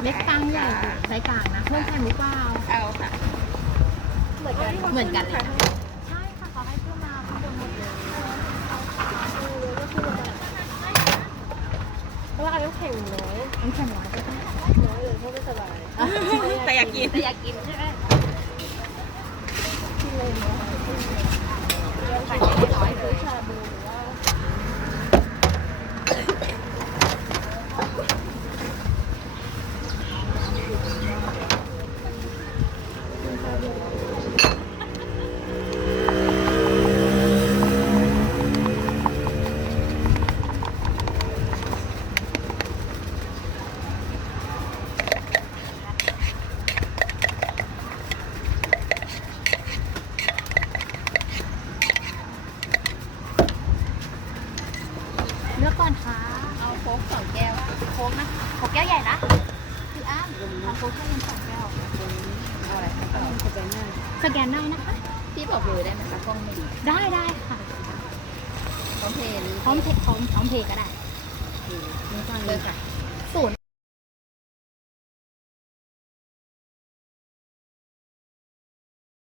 เล็กกลางใหญ่ไซส์กลางนะเพิ่มไข่มุกเปล่าเอาค่ะเหมือนกันเลยค่ะใช่ค่ะเขาให้เพิ่มมาข้างบนหมดเลยเพราะว่าเอาน้ำแข็งน้อยน้ำแข็งร้อนก็ได้น้อยเลยเพราะไม่สบายแต่อยากกินแต่อยากกินใช่ไหมไข่ไม่น้อยเลยชาบูหรือว่าเลือกก่อนค่ะเอาโค้ก2 แก้วโค้กนะโค้กแก้วใหญ่นะพี่อ้ามทำโค้กให้ยัง2 แก้วเอาอะไรคะต้องสบายมากสแกนได้นะคะพี่บอกเบอร์ได้ไหมคะกล้องไม่ดีได้ค่ะพร้อมเพย์หรือพร้อมเพย์ก็ได้เบอร์ค่ะ